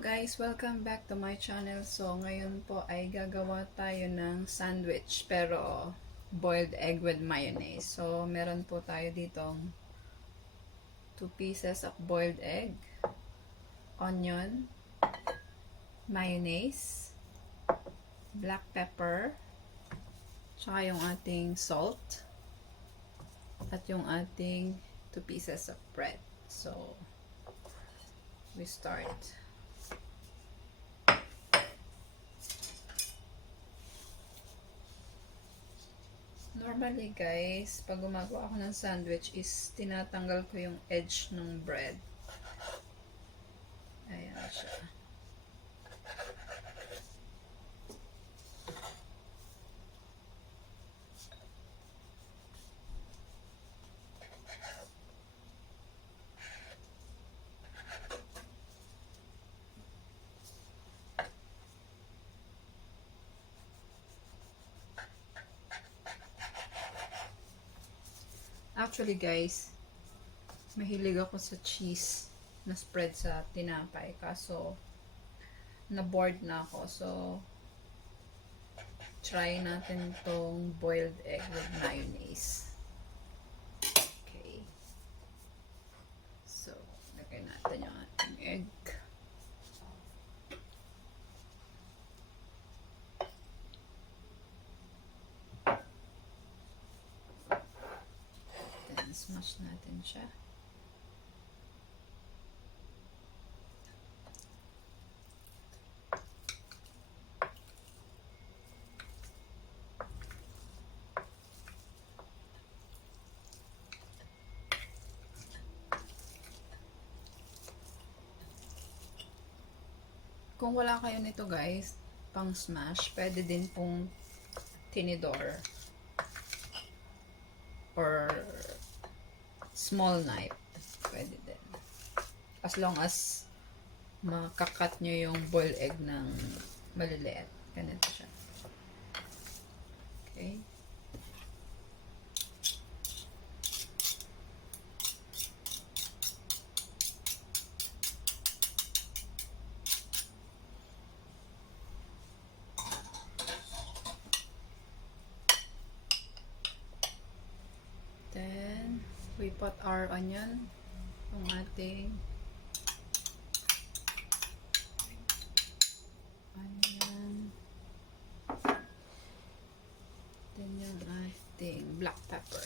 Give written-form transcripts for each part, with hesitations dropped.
guys! Welcome back to my channel. So, ngayon po ay gagawa tayo ng sandwich pero boiled egg with mayonnaise. So, meron po tayo ditong 2 pieces of boiled egg, onion, mayonnaise, black pepper, tsaka yung ating salt, at yung ating 2 pieces of bread. So, we start. Normally guys, pag gumagawa ako ng sandwich is tinatanggal ko yung edge ng bread. Ayan siya. Actually guys, mahilig ako sa cheese na spread sa tinapay. Kaso, na-bored na ako. So, try natin tong boiled egg with mayonnaise. Okay. So, lagay natin yung ating egg. Then, smash natin siya. Kung wala kayo nito guys, pang smash, pwede din pong tinidor or small knife. Pwede din. As long as makakat nyo yung boiled egg ng maliliit. Ganito siya. Okay. Then, we put our onion, yung ating onion, then yung ating black pepper.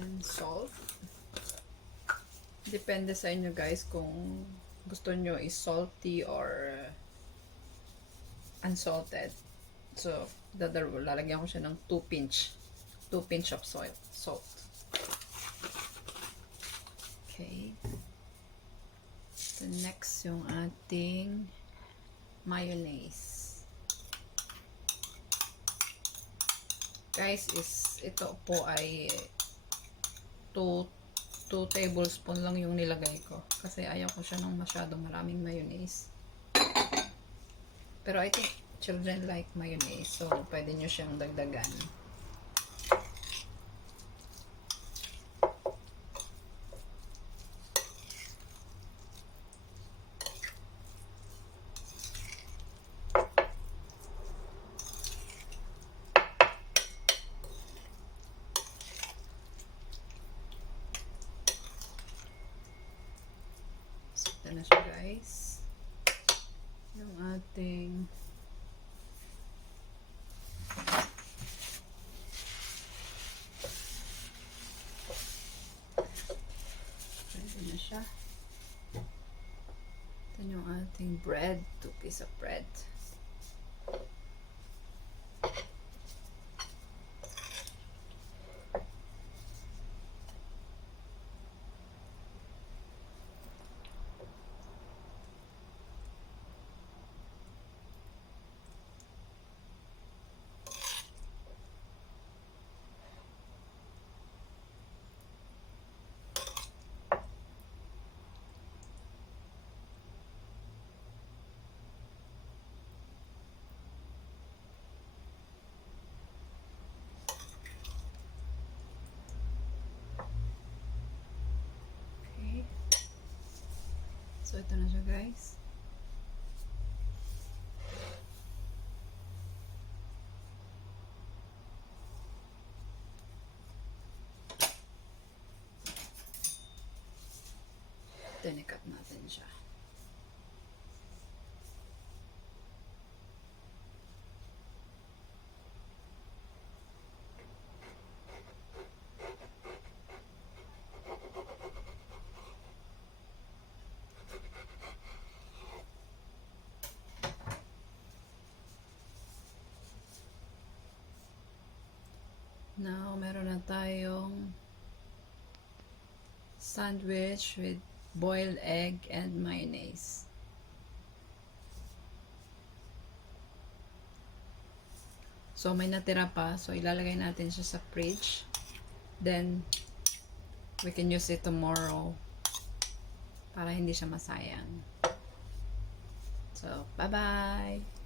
And salt. Depende sa inyo guys kung gusto nyo is salty or unsalted. So, lalagyan ko siya ng 2 pinch of salt. Okay. So, next yung ating mayonnaise. Guys, ito po ay 2 tablespoon lang yung nilagay ko. Kasi ayaw ko siya ng masyadong maraming mayonnaise. Pero I think children like mayonnaise. So, pwede nyo siyang dagdagan. Ito na siya guys. Yung ating pwede na siya. Ito yung ating bread. 2 pieces of bread. So, ito na siya guys. Tinikat natin siya. Now, meron na tayong sandwich with boiled egg and mayonnaise. So, may natira pa. So, ilalagay natin siya sa fridge. Then, we can use it tomorrow para hindi siya masayang. So, bye-bye!